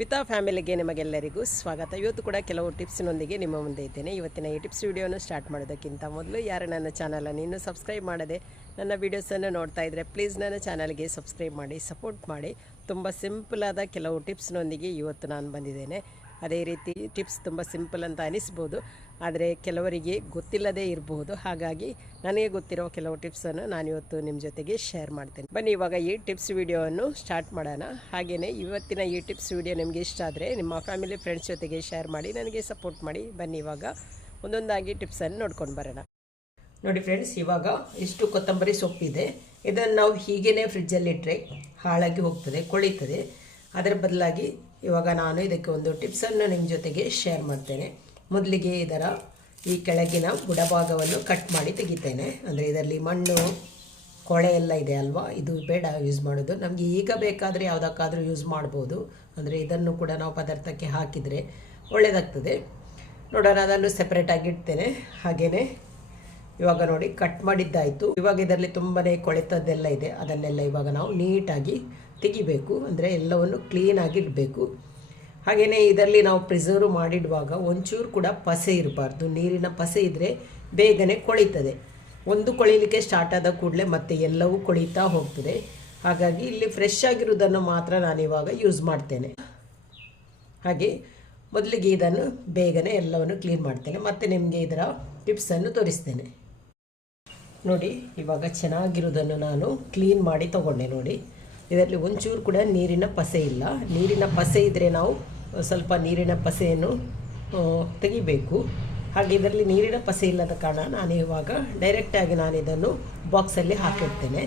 ವಿತಾ ಫ್ಯಾಮಿಲಿಗೆ ನಿಮಗೆಲ್ಲರಿಗೂ ಸ್ವಾಗತ. ಇವತ್ತು ಕೂಡ ಕೆಲವು ಟಿಪ್ಸ್ನೊಂದಿಗೆ ನಿಮ್ಮ ಮುಂದೆ ಇದ್ದೇನೆ. ಇವತ್ತಿನ ಈ ಟಿಪ್ಸ್ ವಿಡಿಯೋನು ಸ್ಟಾರ್ಟ್ ಮಾಡೋದಕ್ಕಿಂತ ಮೊದಲು ಯಾರು ನನ್ನ ಚಾನಲನ್ನು ಇನ್ನೂ ಸಬ್ಸ್ಕ್ರೈಬ್ ಮಾಡದೆ ನನ್ನ ವೀಡಿಯೋಸನ್ನು ನೋಡ್ತಾ ಇದ್ದರೆ ಪ್ಲೀಸ್ ನನ್ನ ಚಾನಲ್ಗೆ ಸಬ್ಸ್ಕ್ರೈಬ್ ಮಾಡಿ, ಸಪೋರ್ಟ್ ಮಾಡಿ. ತುಂಬ ಸಿಂಪಲಾದ ಕೆಲವು ಟಿಪ್ಸ್ನೊಂದಿಗೆ ಇವತ್ತು ನಾನು ಬಂದಿದ್ದೇನೆ. ಅದೇ ರೀತಿ ಟಿಪ್ಸ್ ತುಂಬ ಸಿಂಪಲ್ ಅಂತ ಅನಿಸ್ಬೋದು. ಆದರೆ ಕೆಲವರಿಗೆ ಗೊತ್ತಿಲ್ಲದೇ ಇರಬಹುದು ಹಾಗಾಗಿ ನನಗೆ ಗೊತ್ತಿರೋ ಕೆಲವು ಟಿಪ್ಸನ್ನು ನಾನಿವತ್ತು ನಿಮ್ಮ ಜೊತೆಗೆ ಶೇರ್ ಮಾಡ್ತೇನೆ. ಬನ್ನಿ, ಇವಾಗ ಈ ಟಿಪ್ಸ್ ವೀಡಿಯೋವನ್ನು ಸ್ಟಾರ್ಟ್ ಮಾಡೋಣ. ಹಾಗೆಯೇ ಇವತ್ತಿನ ಈ ಟಿಪ್ಸ್ ವಿಡಿಯೋ ನಿಮಗೆ ಇಷ್ಟ ಆದರೆ ನಿಮ್ಮ ಫ್ಯಾಮಿಲಿ ಫ್ರೆಂಡ್ಸ್ ಜೊತೆಗೆ ಶೇರ್ ಮಾಡಿ, ನನಗೆ ಸಪೋರ್ಟ್ ಮಾಡಿ. ಬನ್ನಿ, ಇವಾಗ ಒಂದೊಂದಾಗಿ ಟಿಪ್ಸನ್ನು ನೋಡ್ಕೊಂಡು ಬರೋಣ. ನೋಡಿ ಫ್ರೆಂಡ್ಸ್ ಇವಾಗ ಇಷ್ಟು ಕೊತ್ತಂಬರಿ ಸೊಪ್ಪಿದೆ ಇದನ್ನು ನಾವು ಹೀಗೇ ಫ್ರಿಜ್ಜಲ್ಲಿಟ್ಟರೆ ಹಾಳಾಗಿ ಹೋಗ್ತದೆ, ಕೊಳಿತದೆ. ಅದರ ಬದಲಾಗಿ ಇವಾಗ ನಾನು ಇದಕ್ಕೆ ಒಂದು ಟಿಪ್ಸನ್ನು ನಿಮ್ಮ ಜೊತೆಗೆ ಶೇರ್ ಮಾಡ್ತೇನೆ. ಮೊದಲಿಗೆ ಇದರ ಈ ಕೆಳಗಿನ ಬುಡಭಾಗವನ್ನು ಕಟ್ ಮಾಡಿ ತೆಗಿತೇನೆ. ಅಂದರೆ ಇದರಲ್ಲಿ ಮಣ್ಣು, ಕೊಳೆ ಎಲ್ಲ ಇದೆ ಅಲ್ವಾ? ಇದು ಬೇಡ ಯೂಸ್ ಮಾಡೋದು. ನಮಗೆ ಈಗ ಬೇಕಾದರೆ ಯಾವುದಕ್ಕಾದರೂ ಯೂಸ್ ಮಾಡ್ಬೋದು. ಅಂದರೆ ಇದನ್ನು ಕೂಡ ನಾವು ಪದಾರ್ಥಕ್ಕೆ ಹಾಕಿದರೆ ಒಳ್ಳೆಯದಾಗ್ತದೆ ನೋಡೋಣ, ಅದನ್ನು ಸೆಪ್ರೇಟಾಗಿ ಇಡ್ತೇನೆ. ಹಾಗೆಯೇ ಇವಾಗ ನೋಡಿ ಕಟ್ ಮಾಡಿದ್ದಾಯಿತು. ಇವಾಗ ಇದರಲ್ಲಿ ತುಂಬಾ ಕೊಳೆತದ್ದೆಲ್ಲ ಇದೆ. ಅದನ್ನೆಲ್ಲ ಇವಾಗ ನಾವು ನೀಟಾಗಿ ತೆಗಿಬೇಕು. ಅಂದರೆ ಎಲ್ಲವನ್ನು ಕ್ಲೀನಾಗಿ ಇಡಬೇಕು. ಹಾಗೆಯೇ ಇದರಲ್ಲಿ ನಾವು ಪ್ರಿಸರ್ವ್ ಮಾಡಿಡುವಾಗ ಒಂಚೂರು ಕೂಡ ಪಸೆ ಇರಬಾರ್ದು. ನೀರಿನ ಪಸೆ ಇದ್ದರೆ ಬೇಗನೆ ಕೊಳಿತದೆ. ಒಂದು ಕೊಳಿಲಿಕ್ಕೆ ಸ್ಟಾರ್ಟ್ ಆದ ಕೂಡಲೇ ಮತ್ತೆ ಎಲ್ಲವೂ ಕೊಳೀತಾ ಹೋಗ್ತದೆ. ಹಾಗಾಗಿ ಇಲ್ಲಿ ಫ್ರೆಶ್ ಆಗಿರೋದನ್ನು ಮಾತ್ರ ನಾನು ಇವಾಗ ಯೂಸ್ ಮಾಡ್ತೇನೆ. ಹಾಗೆ ಮೊದಲಿಗೆ ಇದನ್ನು ಬೇಗನೆ ಎಲ್ಲವನ್ನು ಕ್ಲೀನ್ ಮಾಡ್ತೇನೆ. ಮತ್ತು ನಿಮಗೆ ಇದರ ಟಿಪ್ಸನ್ನು ತೋರಿಸ್ತೇನೆ. ನೋಡಿ, ಇವಾಗ ಚೆನ್ನಾಗಿರೋದನ್ನು ನಾನು ಕ್ಲೀನ್ ಮಾಡಿ ತಗೊಂಡೆ ನೋಡಿ. ಇದರಲ್ಲಿ ಒಂಚೂರು ಕೂಡ ನೀರಿನ ಪಸೆ ಇಲ್ಲ. ನೀರಿನ ಪಸೆ ಇದ್ದರೆ ನಾವು ಸ್ವಲ್ಪ ನೀರಿನ ಪಸೆಯನ್ನು ತೆಗಿಬೇಕು. ಹಾಗೆ ಇದರಲ್ಲಿ ನೀರಿನ ಪಸೆ ಇಲ್ಲದ ಕಾರಣ ನಾನು ಇವಾಗ ಡೈರೆಕ್ಟಾಗಿ ನಾನು ಇದನ್ನು ಬಾಕ್ಸಲ್ಲಿ ಹಾಕಿರ್ತೇನೆ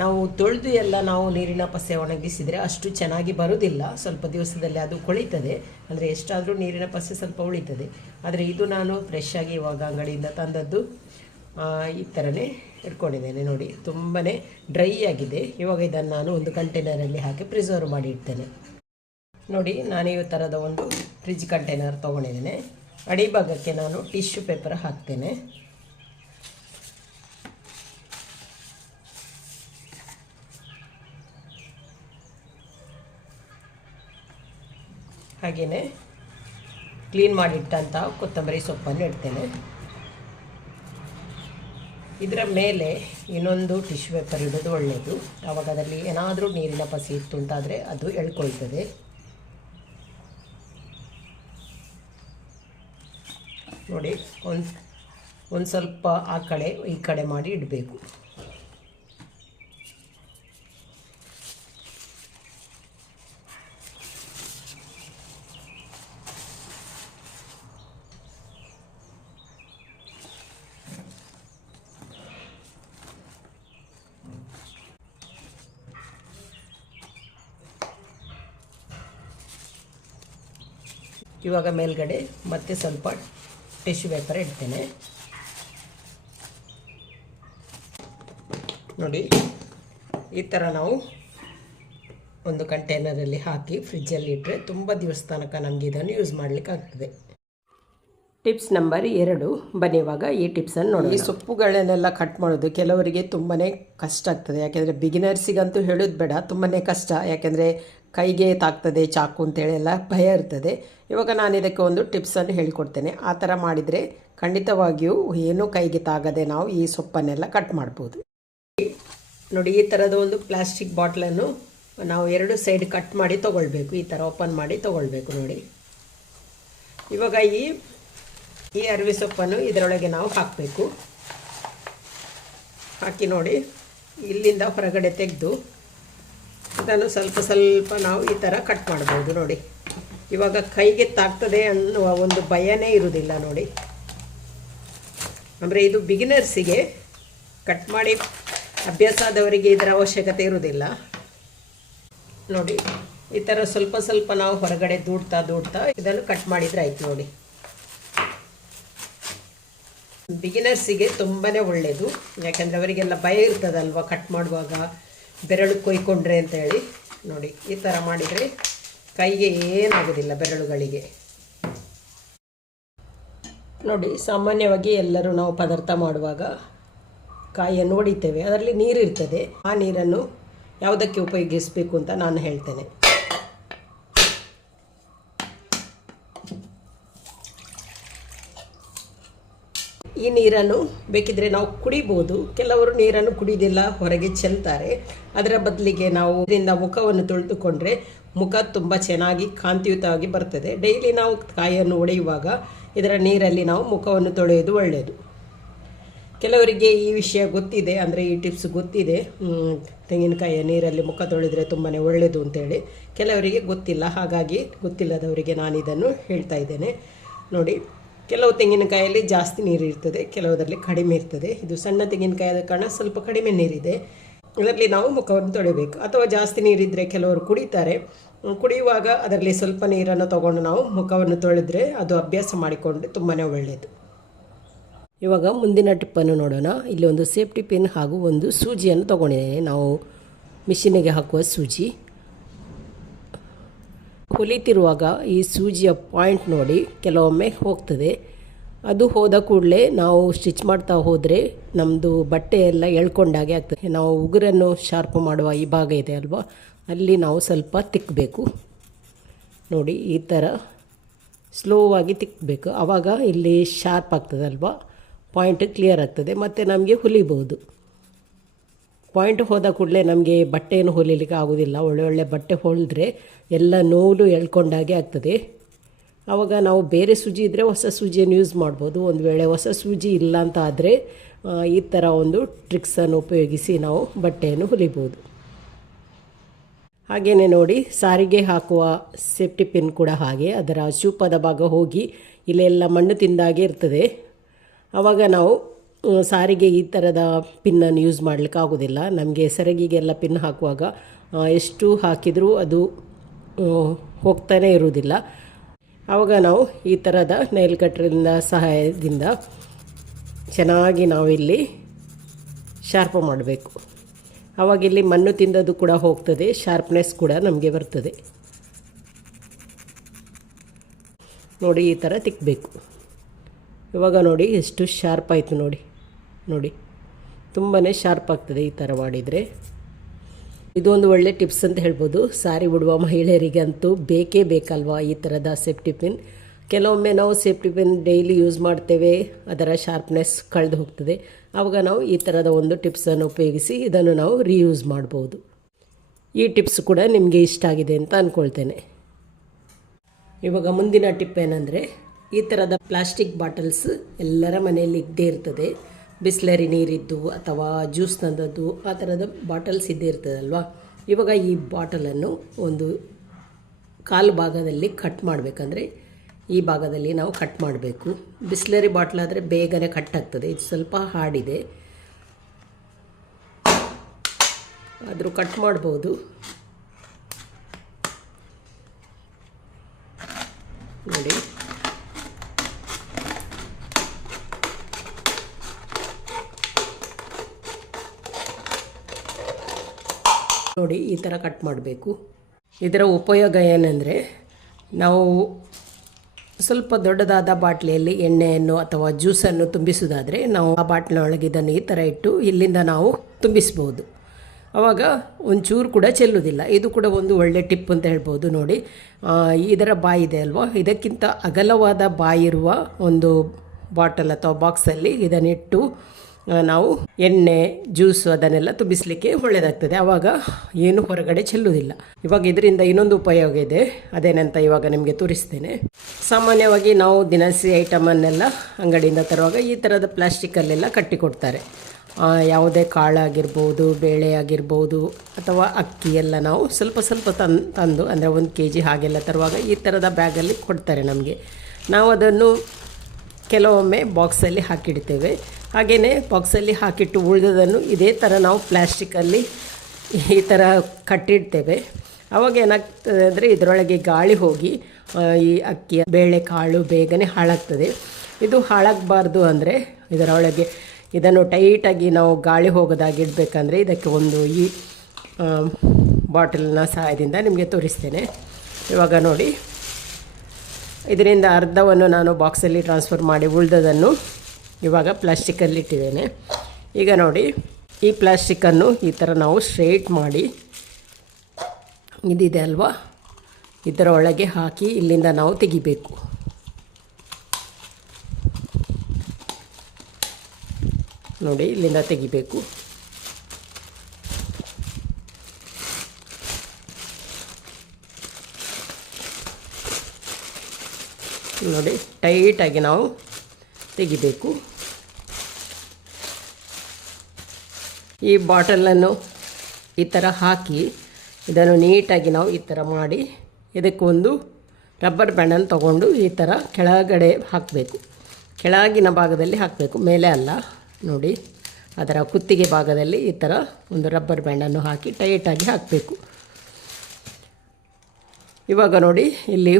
ನಾವು ತೊಳೆದು ಎಲ್ಲ ನಾವು ನೀರಿನ ಪಸೆ ಒಣಗಿಸಿದರೆ ಅಷ್ಟು ಚೆನ್ನಾಗಿ ಬರುವುದಿಲ್ಲ. ಸ್ವಲ್ಪ ದಿವಸದಲ್ಲಿ ಅದು ಕೊಳಿತದೆ. ಅಂದರೆ ಎಷ್ಟಾದರೂ ನೀರಿನ ಪಸೆ ಸ್ವಲ್ಪ ಉಳಿತದೆ. ಆದರೆ ಇದು ನಾನು ಫ್ರೆಶ್ ಆಗಿ ಇವಾಗ ಅಂಗಡಿಯಿಂದ ತಂದದ್ದು. ಈ ಥರನೇ ಇಟ್ಕೊಂಡಿದ್ದೇನೆ ನೋಡಿ. ತುಂಬಾ ಡ್ರೈ ಆಗಿದೆ. ಇವಾಗ ಇದನ್ನು ನಾನು ಒಂದು ಕಂಟೈನರಲ್ಲಿ ಹಾಕಿ ಪ್ರಿಸರ್ವ್ ಮಾಡಿ ಇಡ್ತೇನೆ. ನೋಡಿ, ನಾನು ಈ ಥರದ ಒಂದು ಫ್ರಿಜ್ ಕಂಟೈನರ್ ತೊಗೊಂಡಿದ್ದೇನೆ. ಅಡಿಭಾಗಕ್ಕೆ ನಾನು ಟಿಶ್ಯೂ ಪೇಪರ್ ಹಾಕ್ತೇನೆ. ಹಾಗೆಯೇ ಕ್ಲೀನ್ ಮಾಡಿಟ್ಟಂಥ ಕೊತ್ತಂಬರಿ ಸೊಪ್ಪನ್ನು ಇಡ್ತೇನೆ. ಇದರ ಮೇಲೆ ಇನ್ನೊಂದು ಟಿಶ್ಯೂ ಪೇಪರ್ ಇಡೋದು ಒಳ್ಳೆಯದು ಆವಾಗ ಅದರಲ್ಲಿ ಏನಾದರೂ ನೀರಿನ ಪಸಿ ಇತ್ತು ಅಂತಾದರೆ ಅದು ಎಳ್ಕೊಳ್ತದೆ. ನೋಡಿ, ಒಂದು ಒಂದು ಸ್ವಲ್ಪ ಆ ಕಡೆ, ಈ ಕಡೆ ಮಾಡಿ ಇಡಬೇಕು. ಇವಾಗ ಮೇಲ್ಗಡೆ ಮತ್ತೆ ಸ್ವಲ್ಪ ಟಿಶ್ಯೂ ಪೇಪರ್ ಇಡ್ತೇನೆ. ನೋಡಿ, ಈ ಥರ ನಾವು ಒಂದು ಕಂಟೈನರಲ್ಲಿ ಹಾಕಿ ಫ್ರಿಜ್ಜಲ್ಲಿ ಇಟ್ಟರೆ ತುಂಬ ದಿವಸ ತನಕ ನಮಗೆ ಇದನ್ನು ಯೂಸ್ ಮಾಡಲಿಕ್ಕೆ ಆಗ್ತದೆ ಟಿಪ್ಸ್ ನಂಬರ್ ಎರಡು. ಬನ್ನಿ, ಇವಾಗ ಈ ಟಿಪ್ಸನ್ನು ನೋಡಿ ಈ ಸೊಪ್ಪುಗಳನ್ನೆಲ್ಲ ಕಟ್ ಮಾಡೋದು ಕೆಲವರಿಗೆ ತುಂಬಾ ಕಷ್ಟ ಆಗ್ತದೆ. ಯಾಕೆಂದರೆ ಬಿಗಿನರ್ಸಿಗಂತೂ ಹೇಳೋದು ಬೇಡ ತುಂಬಾ ಕಷ್ಟ. ಯಾಕೆಂದರೆ ಕೈಗೆ ತಾಗ್ತದೆ ಚಾಕು ಅಂತೇಳಿ ಎಲ್ಲ ಭಯ ಇರ್ತದೆ. ಇವಾಗ ನಾನು ಇದಕ್ಕೆ ಒಂದು ಟಿಪ್ಸನ್ನು ಹೇಳಿಕೊಡ್ತೇನೆ. ಆ ಥರ ಮಾಡಿದರೆ ಖಂಡಿತವಾಗಿಯೂ ಏನೂ ಕೈಗೆ ತಾಗದೆ ನಾವು ಈ ಸೊಪ್ಪನ್ನೆಲ್ಲ ಕಟ್ ಮಾಡ್ಬೋದು. ನೋಡಿ, ಈ ಥರದ ಒಂದು ಪ್ಲಾಸ್ಟಿಕ್ ಬಾಟ್ಲನ್ನು ನಾವು ಎರಡು ಸೈಡ್ ಕಟ್ ಮಾಡಿ ತೊಗೊಳ್ಬೇಕು. ಈ ಥರ ಓಪನ್ ಮಾಡಿ ತೊಗೊಳ್ಬೇಕು ನೋಡಿ. ಇವಾಗ ಈ ಈ ಅರಿವೆ ಸೊಪ್ಪನ್ನು ಇದರೊಳಗೆ ನಾವು ಹಾಕಬೇಕು. ಹಾಕಿ ನೋಡಿ, ಇಲ್ಲಿಂದ ಹೊರಗಡೆ ತೆಗೆದು, ಇದನ್ನು ಸ್ವಲ್ಪ ಸ್ವಲ್ಪ ನಾವು ಈ ಥರ ಕಟ್ ಮಾಡ್ಬೋದು ನೋಡಿ. ಇವಾಗ ಕೈಗೆ ತಾಗ್ತದೆ ಅನ್ನುವ ಒಂದು ಭಯನೇ ಇರುವುದಿಲ್ಲ ನೋಡಿ. ಅಂದರೆ ಇದು ಬಿಗಿನರ್ಸಿಗೆ ಕಟ್ ಮಾಡಿ ಅಭ್ಯಾಸ ಆದವರಿಗೆ ಇದರ ಅವಶ್ಯಕತೆ ಇರುವುದಿಲ್ಲ. ನೋಡಿ, ಈ ಥರ ಸ್ವಲ್ಪ ಸ್ವಲ್ಪ ನಾವು ಹೊರಗಡೆ ದೂಡ್ತಾ ದೂಡ್ತಾ ಇದನ್ನು ಕಟ್ ಮಾಡಿದರೆ ಆಯ್ತು ನೋಡಿ. ಬಿಗಿನರ್ಸಿಗೆ ತುಂಬಾ ಒಳ್ಳೆಯದು ಯಾಕೆಂದರೆ ಅವರಿಗೆಲ್ಲ ಭಯ ಇರ್ತದಲ್ವ ಕಟ್ ಮಾಡುವಾಗ? ಬೆರಳು ಕೊಯ್ಕೊಂಡ್ರೆ ಅಂತೇಳಿ. ನೋಡಿ, ಈ ಥರ ಮಾಡಿದರೆ ಕೈಗೆ ಏನಾಗೋದಿಲ್ಲ ಬೆರಳುಗಳಿಗೆ. ನೋಡಿ, ಸಾಮಾನ್ಯವಾಗಿ ಎಲ್ಲರೂ ನಾವು ಪದಾರ್ಥ ಮಾಡುವಾಗ ಕಾಯಿಯನ್ನು ಹೊಡಿತೇವೆ. ಅದರಲ್ಲಿ ನೀರಿರ್ತದೆ. ಆ ನೀರನ್ನು ಯಾವುದಕ್ಕೆ ಉಪಯೋಗಿಸಬೇಕು ಅಂತ ನಾನು ಹೇಳ್ತೇನೆ. ಈ ನೀರನ್ನು ಬೇಕಿದ್ರೆ ನಾವು ಕುಡಿಬೋದು. ಕೆಲವರು ನೀರನ್ನು ಕುಡಿದಿಲ್ಲ, ಹೊರಗೆ ಚೆಲ್ತಾರೆ. ಅದರ ಬದಲಿಗೆ ನಾವು ಇದರಿಂದ ಮುಖವನ್ನು ತೊಳೆದುಕೊಂಡ್ರೆ ಮುಖ ತುಂಬ ಚೆನ್ನಾಗಿ ಕಾಂತಿಯುತವಾಗಿ ಬರ್ತದೆ. ಡೈಲಿ ನಾವು ಕಾಯನ್ನು ಒಡೆಯುವಾಗ ಇದರ ನೀರಲ್ಲಿ ನಾವು ಮುಖವನ್ನು ತೊಳೆಯೋದು ಒಳ್ಳೆಯದು. ಕೆಲವರಿಗೆ ಈ ವಿಷಯ ಗೊತ್ತಿದೆ, ಅಂದರೆ ಈ ಟಿಪ್ಸ್ ಗೊತ್ತಿದೆ. ತೆಂಗಿನಕಾಯಿಯ ನೀರಲ್ಲಿ ಮುಖ ತೊಳೆದರೆ ತುಂಬಾ ಒಳ್ಳೆಯದು ಅಂತೇಳಿ. ಕೆಲವರಿಗೆ ಗೊತ್ತಿಲ್ಲ, ಹಾಗಾಗಿ ಗೊತ್ತಿಲ್ಲದವರಿಗೆ ನಾನು ಇದನ್ನು ಹೇಳ್ತಾ ಇದ್ದೇನೆ. ನೋಡಿ. ಕೆಲವು ತೆಂಗಿನಕಾಯಲ್ಲಿ ಜಾಸ್ತಿ ನೀರು ಇರ್ತದೆ ಕೆಲವುದರಲ್ಲಿ ಕಡಿಮೆ ಇರ್ತದೆ. ಇದು ಸಣ್ಣ ತೆಂಗಿನಕಾಯಿ ಆದ ಕಾರಣ ಸ್ವಲ್ಪ ಕಡಿಮೆ ನೀರಿದೆ. ಇದರಲ್ಲಿ ನಾವು ಮುಖವನ್ನು ತೊಳಿಬೇಕು. ಅಥವಾ ಜಾಸ್ತಿ ನೀರಿದ್ದರೆ ಕೆಲವರು ಕುಡಿತಾರೆ. ಕುಡಿಯುವಾಗ ಅದರಲ್ಲಿ ಸ್ವಲ್ಪ ನೀರನ್ನು ತಗೊಂಡು ನಾವು ಮುಖವನ್ನು ತೊಳೆದ್ರೆ ಅದು ಅಭ್ಯಾಸ ಮಾಡಿಕೊಂಡ್ರೆ ತುಂಬಾ ಒಳ್ಳೆಯದು ಇವಾಗ ಮುಂದಿನ ಟಿಪ್ಪನ್ನು ನೋಡೋಣ. ಇಲ್ಲಿ ಒಂದು ಸೇಫ್ಟಿ ಪಿನ್ ಹಾಗೂ ಒಂದು ಸೂಜಿಯನ್ನು ತೊಗೊಂಡಿದ್ದೇನೆ. ನಾವು ಮಿಷಿನಿಗೆ ಹಾಕುವ ಸೂಜಿ. ಹೊಲಿತಿರುವಾಗ ಈ ಸೂಜಿಯ ಪಾಯಿಂಟ್ ನೋಡಿ ಕೆಲವೊಮ್ಮೆ ಹೋಗ್ತದೆ. ಅದು ಹೋದ ಕೂಡಲೇ ನಾವು ಸ್ಟಿಚ್ ಮಾಡ್ತಾ ಹೋದರೆ ನಮ್ಮದು ಬಟ್ಟೆ ಎಲ್ಲ ಎಳ್ಕೊಂಡಾಗೆ ಆಗ್ತದೆ. ನಾವು ಉಗುರನ್ನು ಶಾರ್ಪ್ ಮಾಡುವ ಈ ಭಾಗ ಇದೆ ಅಲ್ವಾ? ಅಲ್ಲಿ ನಾವು ಸ್ವಲ್ಪ ತಿಕ್ಕಬೇಕು ನೋಡಿ, ಈ ಥರ ಸ್ಲೋವಾಗಿ ತಿಕ್ಕಬೇಕು ಆವಾಗ ಇಲ್ಲಿ ಶಾರ್ಪ್ ಆಗ್ತದಲ್ವಾ ಪಾಯಿಂಟ್ ಕ್ಲಿಯರ್ ಆಗ್ತದೆ. ಮತ್ತು ನಮಗೆ ಹೊಲಿಬೋದು. ಪಾಯಿಂಟ್ ಹೋದ ಕೂಡಲೇ ನಮಗೆ ಬಟ್ಟೆಯನ್ನು ಹೊಲಿಲಿಕ್ಕೆ ಆಗೋದಿಲ್ಲ. ಒಳ್ಳೆ ಒಳ್ಳೆ ಬಟ್ಟೆ ಹೊಲಿದ್ರೆ ಎಲ್ಲ ನೂಲು ಎಳ್ಕೊಂಡಾಗೆ ಆಗ್ತದೆ. ಆವಾಗ ನಾವು ಬೇರೆ ಸೂಜಿ ಇದ್ದರೆ ಹೊಸ ಸೂಜಿಯನ್ನು ಯೂಸ್ ಮಾಡ್ಬೋದು. ಒಂದು ವೇಳೆ ಹೊಸ ಸೂಜಿ ಇಲ್ಲ ಅಂತ ಆದರೆ ಈ ಥರ ಒಂದು ಟ್ರಿಕ್ಸನ್ನು ಉಪಯೋಗಿಸಿ ನಾವು ಬಟ್ಟೆಯನ್ನು ಹೊಲಿಬೋದು. ಹಾಗೆಯೇ ನೋಡಿ, ಸಾರಿಗೆ ಹಾಕುವ ಸೇಫ್ಟಿ ಪಿನ್ ಕೂಡ ಹಾಗೆ. ಅದರ ಶೂಪದ ಭಾಗ ಹೋಗಿ, ಇಲ್ಲೆಲ್ಲ ಮಣ್ಣು ತಿಂದಾಗೆ ಇರ್ತದೆ. ಆವಾಗ ನಾವು ಸಾರಿಗೆ ಈ ಥರದ ಪಿನ್ನನ್ನು ಯೂಸ್ ಮಾಡಲಿಕ್ಕೆ ಆಗೋದಿಲ್ಲ. ನಮಗೆ ಸೆರಗಿಗೆಲ್ಲ ಪಿನ್ ಹಾಕುವಾಗ ಎಷ್ಟು ಹಾಕಿದರೂ ಅದು ಹೋಗ್ತಾನೆ ಇರುವುದಿಲ್ಲ. ಆವಾಗ ನಾವು ಈ ಥರದ ನೈಲ್ ಕಟ್ರಿಂದ ಸಹಾಯದಿಂದ ಚೆನ್ನಾಗಿ ನಾವಿಲ್ಲಿ ಶಾರ್ಪ್ ಮಾಡಬೇಕು. ಆವಾಗ ಇಲ್ಲಿ ಮಣ್ಣು ತಿಂದದ್ದು ಕೂಡ ಹೋಗ್ತದೆ ಶಾರ್ಪ್ನೆಸ್ ಕೂಡ ನಮಗೆ ಬರ್ತದೆ. ನೋಡಿ ಈ ಥರ ತಿಕ್ಕಬೇಕು ಇವಾಗ ನೋಡಿ ಎಷ್ಟು ಶಾರ್ಪ್ ಆಯಿತು ನೋಡಿ. ನೋಡಿ. ತುಂಬಾ ಶಾರ್ಪ್ ಆಗ್ತದೆ ಈ ಥರ ಮಾಡಿದರೆ. ಇದೊಂದು ಒಳ್ಳೆ ಟಿಪ್ಸ್ ಅಂತ ಹೇಳ್ಬೋದು. ಸಾರಿ ಉಡುವ ಮಹಿಳೆಯರಿಗಂತೂ ಬೇಕೇ ಬೇಕಲ್ವಾ ಈ ಥರದ ಸೇಫ್ಟಿ ಪಿನ್ ಕೆಲವೊಮ್ಮೆ ನಾವು ಸೇಫ್ಟಿ ಪಿನ್ ಡೈಲಿ ಯೂಸ್ ಮಾಡ್ತೇವೆ. ಅದರ ಶಾರ್ಪ್ನೆಸ್ ಕಳೆದು ಹೋಗ್ತದೆ. ಆವಾಗ ನಾವು ಈ ಥರದ ಒಂದು ಟಿಪ್ಸನ್ನು ಉಪಯೋಗಿಸಿ ಇದನ್ನು ನಾವು ರೀಯೂಸ್ ಮಾಡ್ಬೋದು. ಈ ಟಿಪ್ಸ್ ಕೂಡ ನಿಮಗೆ ಇಷ್ಟ ಆಗಿದೆ ಅಂತ ಅಂದ್ಕೊಳ್ತೇನೆ ಇವಾಗ ಮುಂದಿನ ಟಿಪ್ ಏನಂದರೆ, ಈ ಥರದ ಪ್ಲಾಸ್ಟಿಕ್ ಬಾಟಲ್ಸ್ ಎಲ್ಲರ ಮನೆಯಲ್ಲಿ ಇದ್ದೇ ಇರ್ತದೆ. ಬಿಸ್ಲರಿ ನೀರಿದ್ದು ಅಥವಾ ಜ್ಯೂಸ್ ತಂದದ್ದು, ಆ ಥರದ ಬಾಟಲ್ಸ್ ಇದ್ದೇ ಇರ್ತದಲ್ವಾ? ಇವಾಗ ಈ ಬಾಟಲನ್ನು ಒಂದು ಕಾಲು ಭಾಗದಲ್ಲಿ ಕಟ್ ಮಾಡಬೇಕಂದ್ರೆ ಈ ಭಾಗದಲ್ಲಿ ನಾವು ಕಟ್ ಮಾಡಬೇಕು. ಬಿಸ್ಲರಿ ಬಾಟಲ್ ಆದರೆ ಬೇಗನೆ ಕಟ್ ಆಗ್ತದೆ. ಇದು ಸ್ವಲ್ಪ ಹಾಡಿದೆ. ಆದರೂ ಕಟ್ ಮಾಡ್ಬೋದು. ನೋಡಿ. ನೋಡಿ ಈ ಥರ ಕಟ್ ಮಾಡಬೇಕು. ಇದರ ಉಪಯೋಗ ಏನಂದರೆ ನಾವು ಸ್ವಲ್ಪ ದೊಡ್ಡದಾದ ಬಾಟ್ಲಿಯಲ್ಲಿ ಎಣ್ಣೆಯನ್ನು ಅಥವಾ ಜ್ಯೂಸನ್ನು ತುಂಬಿಸೋದಾದರೆ ನಾವು ಆ ಬಾಟ್ಲಿನ ಒಳಗೆ ಇದನ್ನು ಈ ಥರ ಇಟ್ಟು ಇಲ್ಲಿಂದ ನಾವು ತುಂಬಿಸ್ಬೋದು. ಆವಾಗ ಒಂಚೂರು ಕೂಡ ಚೆಲ್ಲುವುದಿಲ್ಲ. ಇದು ಕೂಡ ಒಂದು ಒಳ್ಳೆ ಟಿಪ್ ಅಂತ ಹೇಳ್ಬೋದು ನೋಡಿ. ಇದರ ಬಾಯಿ ಇದೆ ಅಲ್ವಾ? ಇದಕ್ಕಿಂತ ಅಗಲವಾದ ಬಾಯಿ ಇರುವ ಒಂದು ಬಾಟಲ್ ಅಥವಾ ಬಾಕ್ಸಲ್ಲಿ ಇದನ್ನಿಟ್ಟು ನಾವು ಎಣ್ಣೆ, ಜ್ಯೂಸು ಅದನ್ನೆಲ್ಲ ತುಂಬಿಸಲಿಕ್ಕೆ ಒಳ್ಳೆಯದಾಗ್ತದೆ ಆವಾಗ ಏನು ಹೊರಗಡೆ ಚೆಲ್ಲುವುದಿಲ್ಲ. ಇವಾಗ ಇದರಿಂದ ಇನ್ನೊಂದು ಉಪಯೋಗ ಇದೆ. ಅದೇನಂತ ಇವಾಗ ನಿಮಗೆ ತೋರಿಸ್ತೇನೆ. ಸಾಮಾನ್ಯವಾಗಿ ನಾವು ದಿನಸಿ ಐಟಮನ್ನೆಲ್ಲ ಅಂಗಡಿಯಿಂದ ತರುವಾಗ ಈ ಥರದ ಪ್ಲಾಸ್ಟಿಕ್ಕಲ್ಲೆಲ್ಲ ಕಟ್ಟಿಕೊಡ್ತಾರೆ. ಯಾವುದೇ ಕಾಳಾಗಿರ್ಬೋದು ಬೇಳೆ ಆಗಿರ್ಬೋದು ಅಥವಾ ಅಕ್ಕಿ ಎಲ್ಲ ನಾವು ಸ್ವಲ್ಪ ಸ್ವಲ್ಪ ತನ್ ತಂದು ಅಂದರೆ ಒಂದು ಕೆ ಜಿ ಹಾಗೆಲ್ಲ ತರುವಾಗ ಈ ಥರದ ಬ್ಯಾಗಲ್ಲಿ ಕೊಡ್ತಾರೆ ನಮಗೆ. ನಾವು ಅದನ್ನು ಕೆಲವೊಮ್ಮೆ ಬಾಕ್ಸಲ್ಲಿ ಹಾಕಿಡ್ತೇವೆ. ಹಾಗೆಯೇ ಬಾಕ್ಸಲ್ಲಿ ಹಾಕಿಟ್ಟು ಉಳಿದದನ್ನು ಇದೇ ಥರ ನಾವು ಪ್ಲ್ಯಾಸ್ಟಿಕ್ಕಲ್ಲಿ ಈ ಥರ ಕಟ್ಟಿಡ್ತೇವೆ. ಅವಾಗ ಏನಾಗ್ತದೆ ಅಂದರೆ ಇದರೊಳಗೆ ಗಾಳಿ ಹೋಗಿ ಈ ಅಕ್ಕಿಯ ಬೇಳೆ ಕಾಳು ಬೇಗನೆ ಹಾಳಾಗ್ತದೆ. ಇದು ಹಾಳಾಗಬಾರ್ದು ಅಂದರೆ ಇದರೊಳಗೆ ಇದನ್ನು ಟೈಟಾಗಿ ನಾವು ಗಾಳಿ ಹೋಗೋದಾಗಿ ಇಡಬೇಕಂದ್ರೆ ಇದಕ್ಕೆ ಒಂದು ಈ ಬಾಟಲ್ನ ಸಹಾಯದಿಂದ ನಿಮಗೆ ತೋರಿಸ್ತೇನೆ. ಇವಾಗ ನೋಡಿ. ಇದರಿಂದ ಅರ್ಧವನ್ನು ನಾನು ಬಾಕ್ಸಲ್ಲಿ ಟ್ರಾನ್ಸ್ಫರ್ ಮಾಡಿ ಉಳಿದದನ್ನು ಇವಾಗ ಪ್ಲಾಸ್ಟಿಕ್ಕಲ್ಲಿ ಇಟ್ಟಿದ್ದೇನೆ. ಈಗ ನೋಡಿ, ಈ ಪ್ಲಾಸ್ಟಿಕ್ಕನ್ನು ಈ ಥರ ನಾವು ಸ್ಟ್ರೈಟ್ ಮಾಡಿ ಇದಿದೆ ಅಲ್ವಾ? ಇದರ ಒಳಗೆ ಹಾಕಿ ಇಲ್ಲಿಂದ ನಾವು ತೆಗಿಬೇಕು. ನೋಡಿ, ಇಲ್ಲಿಂದ ತೆಗಿಬೇಕು. ನೋಡಿ ಟೈಟಾಗಿ ನಾವು ತೆಗಿಬೇಕು. ಈ ಬಾಟಲನ್ನು ಈ ಥರ ಹಾಕಿ, ಇದನ್ನು ನೀಟಾಗಿ ನಾವು ಈ ಥರ ಮಾಡಿ ಇದಕ್ಕೊಂದು ರಬ್ಬರ್ ಬ್ಯಾಂಡನ್ನು ತಗೊಂಡು ಈ ಥರ ಕೆಳಗಡೆ ಹಾಕಬೇಕು. ಕೆಳಗಿನ ಭಾಗದಲ್ಲಿ ಹಾಕಬೇಕು, ಮೇಲೆ ಅಲ್ಲ. ನೋಡಿ, ಅದರ ಕುತ್ತಿಗೆ ಭಾಗದಲ್ಲಿ ಈ ಥರ ಒಂದು ರಬ್ಬರ್ ಬ್ಯಾಂಡನ್ನು ಹಾಕಿ ಟೈಟಾಗಿ ಹಾಕಬೇಕು. ಇವಾಗ ನೋಡಿ, ಇಲ್ಲಿ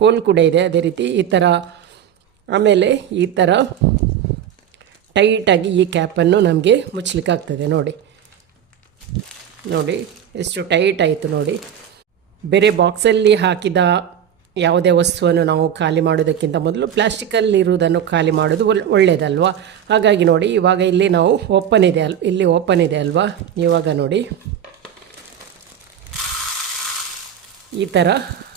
ಹೋಲ್ ಕೂಡ ಇದೆ ಅದೇ ರೀತಿ. ಈ ಥರ ಆಮೇಲೆ ಈ ಥರ ಟೈಟಾಗಿ ಈ ಕ್ಯಾಪನ್ನು ನಮಗೆ ಮುಚ್ಚಲಿಕ್ಕಾಗ್ತದೆ ನೋಡಿ. ನೋಡಿ, ಎಷ್ಟು ಟೈಟ್ ಆಯಿತು ನೋಡಿ. ಬೇರೆ ಬಾಕ್ಸಲ್ಲಿ ಹಾಕಿದ ಯಾವುದೇ ವಸ್ತುವನ್ನು ನಾವು ಖಾಲಿ ಮಾಡೋದಕ್ಕಿಂತ ಮೊದಲು ಪ್ಲಾಸ್ಟಿಕಲ್ಲಿ ಇರುವುದನ್ನು ಖಾಲಿ ಮಾಡೋದು ಒಳ್ಳೆಯದಲ್ವ ಹಾಗಾಗಿ ನೋಡಿ, ಇವಾಗ ಇಲ್ಲಿ ನಾವು ಓಪನ್ ಇದೆ ಅಲ್, ಇಲ್ಲಿ ಓಪನ್ ಇದೆ ಅಲ್ವಾ? ಇವಾಗ ನೋಡಿ. ಈ ಥರ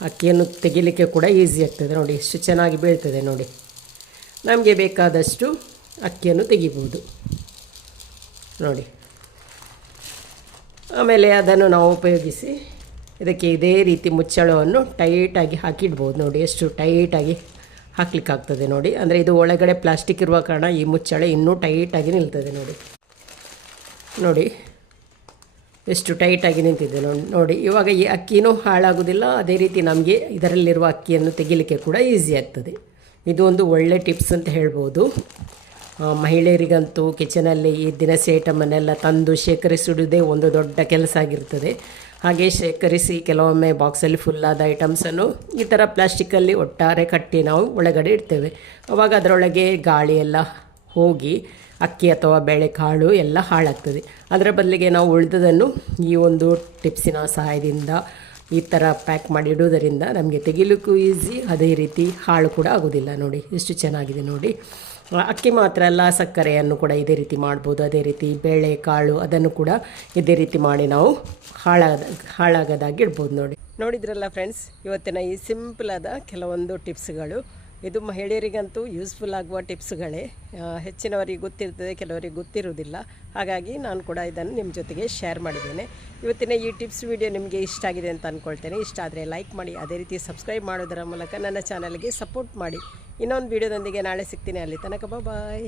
ಅಕ್ಕಿಯನ್ನು ತೆಗಿಲಿಕ್ಕೆ ಕೂಡ ಈಸಿ ಆಗ್ತದೆ ನೋಡಿ. ಎಷ್ಟು ಚೆನ್ನಾಗಿ ಬೀಳ್ತದೆ ನೋಡಿ. ನಮಗೆ ಬೇಕಾದಷ್ಟು ಅಕ್ಕಿಯನ್ನು ತೆಗಿಬೋದು. ನೋಡಿ. ಆಮೇಲೆ ಅದನ್ನು ನಾವು ಉಪಯೋಗಿಸಿ ಇದಕ್ಕೆ ಇದೇ ರೀತಿ ಮುಚ್ಚಳವನ್ನು ಟೈಟಾಗಿ ಹಾಕಿಡ್ಬೋದು ನೋಡಿ. ಎಷ್ಟು ಟೈಟಾಗಿ ಹಾಕ್ಲಿಕ್ಕಾಗ್ತದೆ ನೋಡಿ. ಅಂದರೆ ಇದು ಒಳಗಡೆ ಪ್ಲಾಸ್ಟಿಕ್ ಇರುವ ಕಾರಣ ಈ ಮುಚ್ಚಳ ಇನ್ನೂ ಟೈಟಾಗಿ ನಿಲ್ತದೆ ನೋಡಿ. ನೋಡಿ. ಎಷ್ಟು ಟೈಟಾಗಿ ನಿಂತಿದೆ ನೋಡಿ, ಇವಾಗ ಈ ಅಕ್ಕಿನೂ ಹಾಳಾಗೋದಿಲ್ಲ. ಅದೇ ರೀತಿ ನಮಗೆ ಇದರಲ್ಲಿರುವ ಅಕ್ಕಿಯನ್ನು ತೆಗಿಲಿಕ್ಕೆ ಕೂಡ ಈಸಿ ಆಗ್ತದೆ. ಇದು ಒಂದು ಒಳ್ಳೆ ಟಿಪ್ಸ್ ಅಂತ ಹೇಳ್ಬೋದು. ಮಹಿಳೆಯರಿಗಂತೂ ಕಿಚನಲ್ಲಿ ಈ ದಿನಸಿ ಐಟಮನ್ನೆಲ್ಲ ತಂದು ಶೇಖರಿಸಿಡುವುದೇ ಒಂದು ದೊಡ್ಡ ಕೆಲಸ ಆಗಿರ್ತದೆ. ಹಾಗೆ ಶೇಖರಿಸಿ ಕೆಲವೊಮ್ಮೆ ಬಾಕ್ಸಲ್ಲಿ ಫುಲ್ಲಾದ ಐಟಮ್ಸನ್ನು ಈ ಥರ ಪ್ಲಾಸ್ಟಿಕ್ಕಲ್ಲಿ ಒಟ್ಟಾರೆ ಕಟ್ಟಿ ನಾವು ಒಳಗಡೆ ಇಡ್ತೇವೆ. ಅವಾಗ ಅದರೊಳಗೆ ಗಾಳಿ ಎಲ್ಲ ಹೋಗಿ ಅಕ್ಕಿ ಅಥವಾ ಬೇಳೆಕಾಳು ಎಲ್ಲ ಹಾಳಾಗ್ತದೆ. ಅದರ ಬದಲಿಗೆ ನಾವು ಉಳಿದದನ್ನು ಈ ಒಂದು ಟಿಪ್ಸಿನ ಸಹಾಯದಿಂದ ಈ ಥರ ಪ್ಯಾಕ್ ಮಾಡಿ ಇಡುವುದರಿಂದ ನಮಗೆ ತೆಗಿಲಿಕ್ಕೂ ಈಸಿ, ಅದೇ ರೀತಿ ಹಾಳು ಕೂಡ ಆಗೋದಿಲ್ಲ ನೋಡಿ. ಎಷ್ಟು ಚೆನ್ನಾಗಿದೆ ನೋಡಿ. ಅಕ್ಕಿ ಮಾತ್ರ ಅಲ್ಲ, ಸಕ್ಕರೆಯನ್ನು ಕೂಡ ಇದೇ ರೀತಿ ಮಾಡ್ಬೋದು. ಅದೇ ರೀತಿ ಬೇಳೆ ಕಾಳು ಅದನ್ನು ಕೂಡ ಇದೇ ರೀತಿ ಮಾಡಿ ನಾವು ಹಾಳಾದ ಹಾಳಾಗದಾಗಿ ಇಡ್ಬೋದು ನೋಡಿ. ನೋಡಿದ್ರಲ್ಲ ಫ್ರೆಂಡ್ಸ್, ಇವತ್ತಿನ ಈ ಸಿಂಪಲಾದ ಕೆಲವೊಂದು ಟಿಪ್ಸ್ಗಳು. ಇದು ಮಹಿಳೆಯರಿಗಂತೂ ಯೂಸ್ಫುಲ್ ಆಗುವ ಟಿಪ್ಸ್ಗಳೇ ಹೆಚ್ಚಿನವರಿಗೆ ಗೊತ್ತಿರ್ತದೆ, ಕೆಲವರಿಗೆ ಗೊತ್ತಿರುವುದಿಲ್ಲ. ಹಾಗಾಗಿ ನಾನು ಕೂಡ ಇದನ್ನು ನಿಮ್ಮ ಜೊತೆಗೆ ಶೇರ್ ಮಾಡಿದ್ದೇನೆ. ಇವತ್ತಿನ ಈ ಟಿಪ್ಸ್ ವಿಡಿಯೋ ನಿಮಗೆ ಇಷ್ಟ ಆಗಿದೆ ಅಂತ ಅಂದ್ಕೊಳ್ತೇನೆ ಇಷ್ಟ ಆದರೆ ಲೈಕ್ ಮಾಡಿ, ಅದೇ ರೀತಿ ಸಬ್ಸ್ಕ್ರೈಬ್ ಮಾಡೋದರ ಮೂಲಕ ನನ್ನ ಚಾನಲ್ಗೆ ಸಪೋರ್ಟ್ ಮಾಡಿ. ಇನ್ನೊಂದು ವಿಡಿಯೋದೊಂದಿಗೆ ನಾಳೆ ಸಿಗ್ತೀನಿ. ಅಲ್ಲಿ ತನಕ ಬಾಯ್